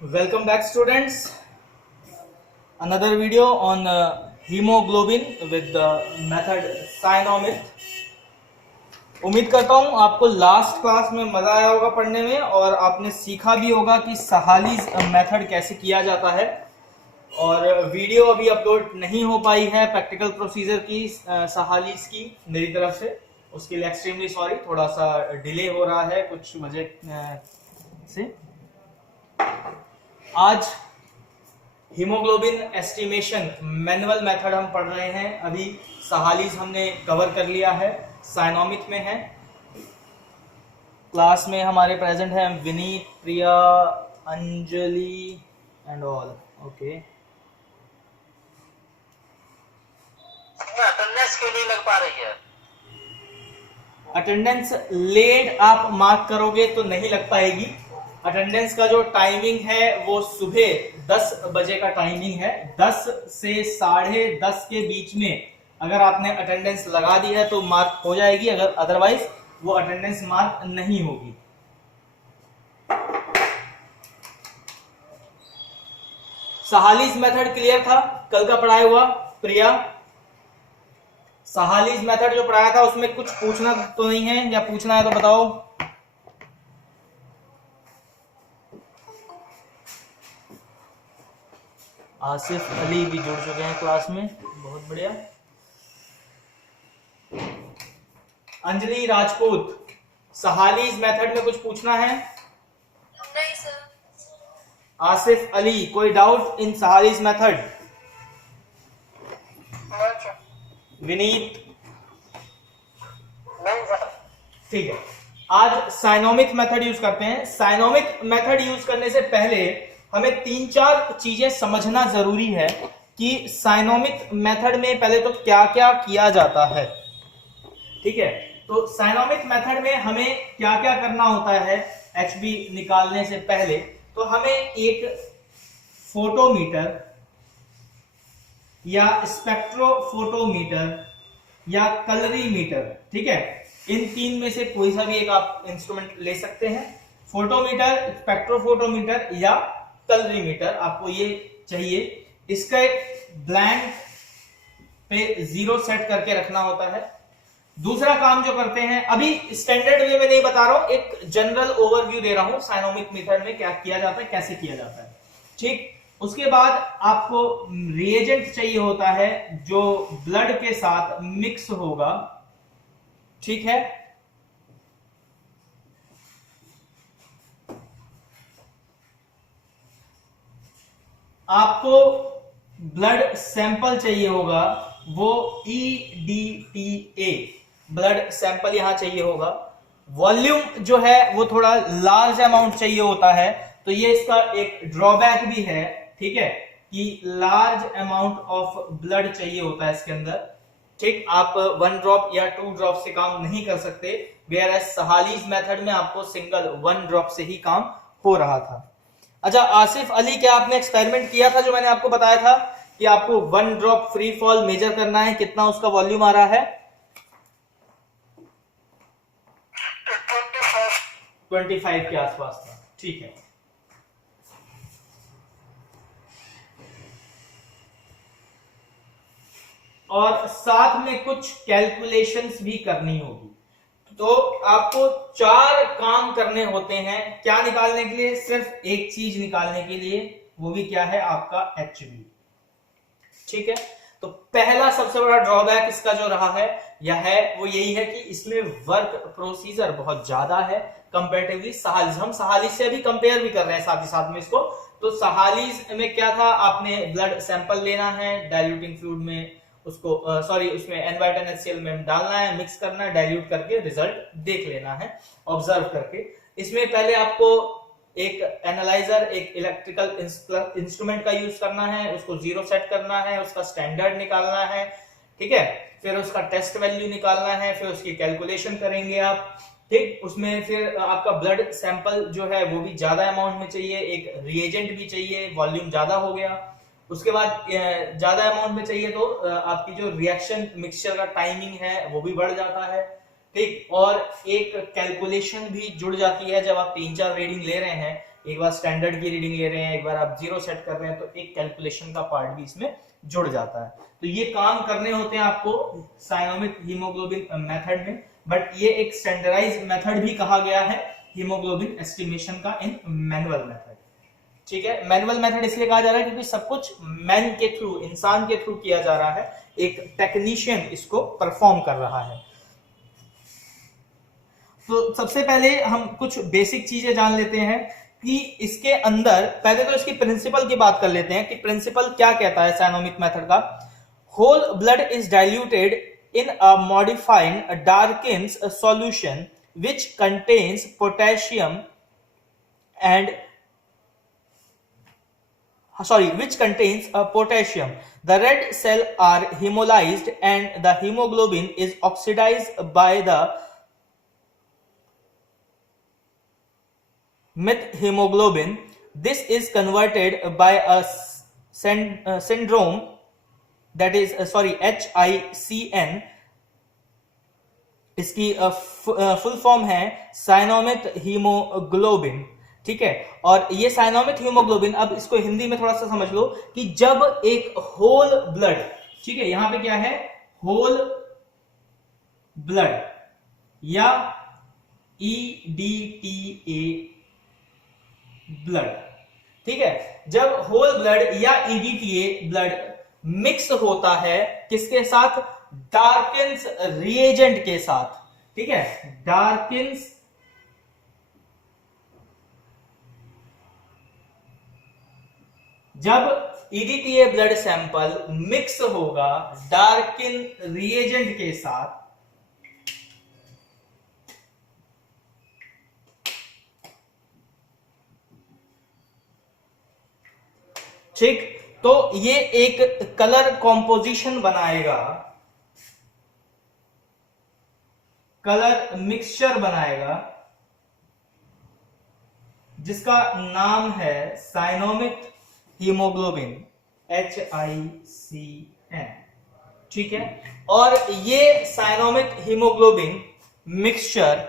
Welcome back, students. Another video on hemoglobin with the method Cynomyth. उम्मीद करता हूँ आपको लास्ट क्लास में मजा आया होगा पढ़ने में और आपने सीखा भी होगा कि सहालीज मेथड कैसे किया जाता है। और वीडियो अभी अपलोड नहीं हो पाई है प्रैक्टिकल प्रोसीजर की सहालीज की मेरी तरफ से, उसके लिए एक्सट्रीमली सॉरी। थोड़ा सा डिले हो रहा है कुछ वजह से। आज हीमोग्लोबिन एस्टिमेशन मैनुअल मेथड हम पढ़ रहे हैं। अभी सहालीज हमने कवर कर लिया है, साइनोमिथ में है। क्लास में हमारे प्रेजेंट हैं Vineet, Priya, Anjali and all. Okay, attendance क्यों नहीं लग पा रही है? अटेंडेंस लेट आप मार्क करोगे तो नहीं लग पाएगी। अटेंडेंस का जो टाइमिंग है वो सुबह 10 बजे का टाइमिंग है। 10 से 10:30 के बीच में अगर आपने अटेंडेंस लगा दी है तो मार्क हो जाएगी, अगर अदरवाइज वो अटेंडेंस मार्क नहीं होगी। सहालीज मेथड क्लियर था कल का पढ़ाया हुआ? प्रिया, सहालीज मेथड जो पढ़ाया था उसमें कुछ पूछना तो नहीं है, या पूछना है तो बताओ। आसिफ अली भी जुड़ चुके हैं क्लास में, बहुत बढ़िया। अंजलि राजपूत, सहालीज मेथड में कुछ पूछना है? नहीं सर। आसिफ अली, कोई डाउट इन सहालीज मेथड? विनीत? नहीं सर। ठीक है, आज साइनोमिथ मेथड यूज करते हैं। साइनोमिथ मेथड यूज करने से पहले हमें 3-4 चीजें समझना जरूरी है कि साइनोमिथ मेथड में पहले तो क्या क्या किया जाता है। ठीक है, तो साइनोमिथ मेथड में हमें क्या क्या करना होता है HB निकालने से पहले। तो हमें एक फोटोमीटर या स्पेक्ट्रोफोटोमीटर या कलरीमीटर, ठीक है, इन तीन में से कोई सा भी एक आप इंस्ट्रूमेंट ले सकते हैं। फोटोमीटर, स्पेक्ट्रोफोटोमीटर या कलरीमीटर आपको ये चाहिए। इसका ब्लैंक पे 0 सेट करके रखना होता है। दूसरा काम जो करते हैं, अभी स्टैंडर्ड वे में नहीं बता रहा हूं, एक जनरल ओवरव्यू दे रहा हूं साइनोमिथ मेथड में क्या किया जाता है, कैसे किया जाता है। ठीक, उसके बाद आपको रिएजेंट चाहिए होता है जो ब्लड के साथ मिक्स होगा। ठीक है, आपको ब्लड सैंपल चाहिए होगा, वो EDTA ब्लड सैंपल यहां चाहिए होगा। वॉल्यूम जो है वो थोड़ा लार्ज अमाउंट चाहिए होता है, तो ये इसका एक ड्रॉबैक भी है, ठीक है, कि लार्ज अमाउंट ऑफ ब्लड चाहिए होता है इसके अंदर। ठीक, आप 1 ड्रॉप या 2 ड्रॉप से काम नहीं कर सकते, वेयर एज सहालीज मेथड में आपको सिंगल 1 ड्रॉप से ही काम हो रहा था। अच्छा आसिफ अली, क्या आपने एक्सपेरिमेंट किया था जो मैंने आपको बताया था कि आपको 1 ड्रॉप फ्री फॉल मेजर करना है, कितना उसका वॉल्यूम आ रहा है? 25 के आसपास था। ठीक है, और साथ में कुछ कैलकुलेशंस भी करनी होगी। तो आपको 4 काम करने होते हैं क्या निकालने के लिए? सिर्फ एक चीज निकालने के लिए, वो भी क्या है? आपका HB। ठीक है, तो पहला सबसे बड़ा ड्रॉबैक इसका जो रहा है यह है वो यही है कि इसमें वर्क प्रोसीजर बहुत ज्यादा है कंपैरेटिवली सहालीज। हम सहालीज से भी कंपेयर भी कर रहे हैं साथ ही साथ में इसको। तो सहालीज में क्या था, आपने ब्लड सैंपल लेना है, डाइल्यूटिंग फ्लूइड में उसको उसमें N/NaCl में डालना है, मिक्स करना है, डाइल्यूट करके रिजल्ट देख लेना है ऑब्जर्व करके। इसमें पहले आपको एक एनालाइजर, एक इलेक्ट्रिकल इंस्ट्रूमेंट का यूज करना है, उसको 0 सेट करना है, उसका स्टैंडर्ड निकालना है, ठीक है, फिर उसका टेस्ट वैल्यू निकालना है, फिर उसकी कैलकुलेशन करेंगे आप। ठीक, उसमें फिर आपका ब्लड सैंपल जो है वो भी ज्यादा अमाउंट में चाहिए, एक रिएजेंट भी चाहिए, वॉल्यूम ज्यादा हो गया। उसके बाद ज्यादा अमाउंट में चाहिए तो आपकी जो रिएक्शन मिक्सचर का टाइमिंग है वो भी बढ़ जाता है। ठीक, और एक कैलकुलेशन भी जुड़ जाती है जब आप 3-4 रीडिंग ले रहे हैं, एक बार स्टैंडर्ड की रीडिंग ले रहे हैं, एक बार आप जीरो सेट कर रहे हैं, तो एक कैलकुलेशन का पार्ट भी इसमें जुड़ जाता है। तो ये काम करने होते हैं आपको साइनोमिक हीमोग्लोबिन मेथड में, बट ये एक स्टैंडर्डाइज्ड मेथड भी कहा गया है हीमोग्लोबिन एस्टिमेशन का इन मैनुअल मेथड। ठीक है, मैनुअल मेथड इसलिए कहा जा रहा है क्योंकि सब कुछ मैन के थ्रू, इंसान के थ्रू किया जा रहा है, एक टेक्नीशियन इसको परफॉर्म कर रहा है। तो सबसे पहले हम कुछ बेसिक चीजें जान लेते हैं कि इसके अंदर, पहले तो इसकी प्रिंसिपल की बात कर लेते हैं कि प्रिंसिपल क्या कहता है साइनोमिक मेथड का। Whole blood is diluted in a modified Drabkin's solution which contains potassium and which contains potassium. The red cell are hemolyzed and the hemoglobin is oxidized by the methemoglobin. This is converted by a syndrome, that is HICN. इसकी full form है साइनोमिक haemoglobin. ठीक है, और ये साइनोमिक haemoglobin, अब इसको हिंदी में थोड़ा सा समझ लो कि जब एक होल ब्लड, ठीक है, यहां पे क्या है, होल ब्लड या EDTA ब्लड, ठीक है, जब होल ब्लड या EDTA ब्लड मिक्स होता है किसके साथ, डार्किन्स रिएजेंट के साथ। ठीक है, डार्किन्स जब EDTA ब्लड सैंपल मिक्स होगा डार्किन रिएजेंट के साथ, ठीक, तो ये एक कलर कॉम्पोजिशन बनाएगा, कलर मिक्सचर बनाएगा, जिसका नाम है साइनोमिक हीमोग्लोबिन HICN। ठीक है, और ये साइनोमिक हीमोग्लोबिन मिक्सचर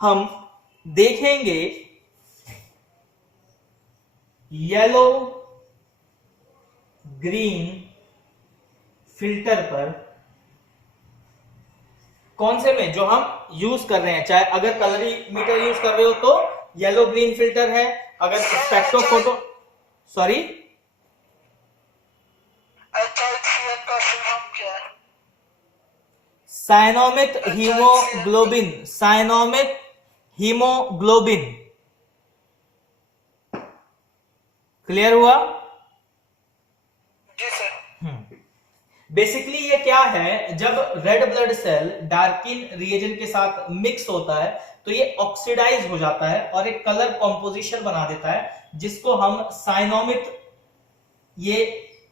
हम देखेंगे येलो ग्रीन फिल्टर पर। कौन से में, जो हम यूज कर रहे हैं, चाहे अगर कलरीमीटर यूज कर रहे हो तो येलो ग्रीन फिल्टर है, अगर स्पेक्ट्रोफोटो, सॉरी साइनोमिक हीमोग्लोबिन, साइनोमिक हीमोग्लोबिन। क्लियर हुआ? बेसिकली ये क्या है, जब रेड ब्लड सेल डार्किन रिएजेंट के साथ मिक्स होता है तो ये ऑक्सीडाइज हो जाता है और एक कलर कॉम्पोजिशन बना देता है, जिसको हम साइनोमिक, ये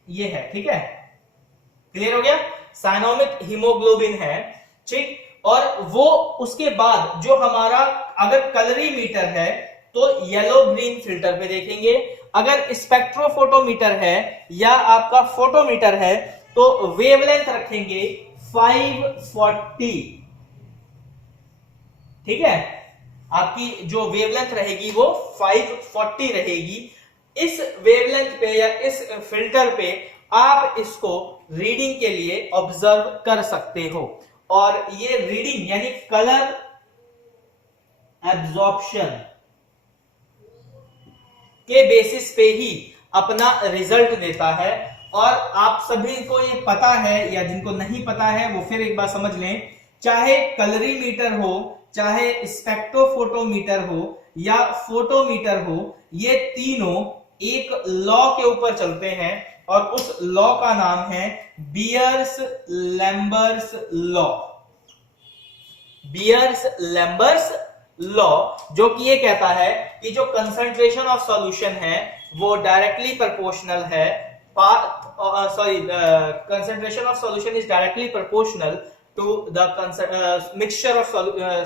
है। ठीक है, क्लियर हो गया, साइनोमिक हीमोग्लोबिन है। ठीक, और वो उसके बाद जो हमारा, अगर कलरीमीटर है तो येलो ग्रीन फिल्टर पे देखेंगे, अगर स्पेक्ट्रोफोटोमीटर है या आपका फोटोमीटर है तो वेवलेंथ रखेंगे 540। ठीक है, आपकी जो वेवलेंथ रहेगी वो 540 रहेगी। इस वेवलेंथ पे या इस फिल्टर पे आप इसको रीडिंग के लिए ऑब्जर्व कर सकते हो, और ये रीडिंग यानी कलर एब्जॉर्प्शन के बेसिस पे ही अपना रिजल्ट देता है। और आप सभी को ये पता है, या जिनको नहीं पता है वो फिर एक बार समझ लें, चाहे कलरीमीटर हो, चाहे स्पेक्ट्रोफोटोमीटर हो या फोटोमीटर हो, ये तीनों एक लॉ के ऊपर चलते हैं और उस लॉ का नाम है बियर्स-लैम्बर्स लॉ। बियर्स-लैम्बर्स लॉ, जो कि ये कहता है कि जो कंसंट्रेशन ऑफ सॉल्यूशन है वो डायरेक्टली प्रोपोर्शनल है, concentration of solution is directly proportional to the mixture of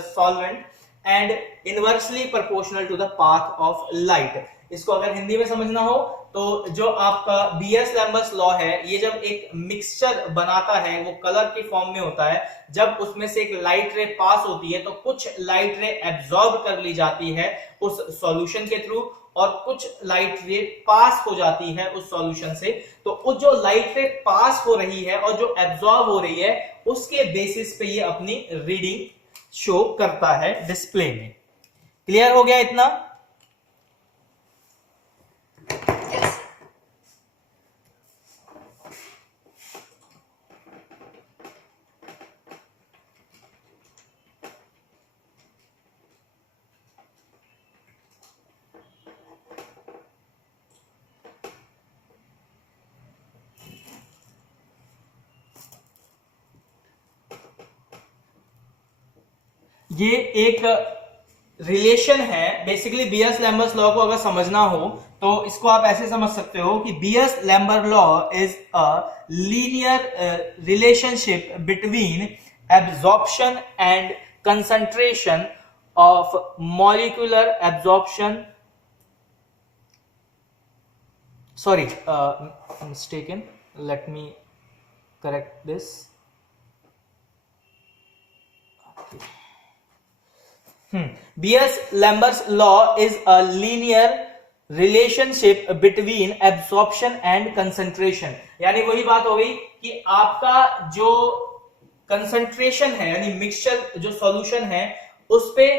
solvent and inversely proportional to the path of light। इसको अगर हिंदी में समझना हो तो जो आपका बीएस लैम्बर्ट्स लॉ है, ये जब एक मिक्सचर बनाता है वो कलर के फॉर्म में होता है, जब उसमें से एक लाइट रे पास होती है तो कुछ लाइट रे एब्जॉर्ब कर ली जाती है उस सॉल्यूशन के थ्रू और कुछ लाइट रे पास हो जाती है उस सॉल्यूशन से। तो उस जो लाइट रे पास हो रही है और जो एब्जॉर्ब हो रही है उसके बेसिस पे ये अपनी रीडिंग शो करता है डिस्प्ले में। क्लियर हो गया इतना? Yes, sir. ये एक रिलेशन है बेसिकली। बीएस लैम्बर्ट्स लॉ को अगर समझना हो तो इसको आप ऐसे समझ सकते हो कि Beer's Lambert law is a linear relationship between absorption and concentration of molecular absorption, sorry, mistaken, let me correct this. B.S. Lambert's law is a linear relationship between absorption and concentration. यानी वही बात हो गई कि आपका जो concentration है यानी मिक्सचर जो सॉल्यूशन है उस पे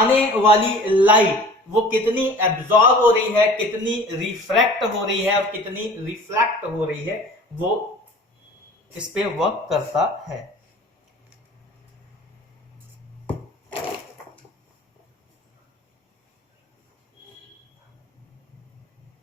आने वाली लाइट वो कितनी एब्जॉर्ब हो रही है, कितनी रिफ्रैक्ट हो रही है और कितनी रिफ्लेक्ट हो रही है, वो इस पे वर्क करता है।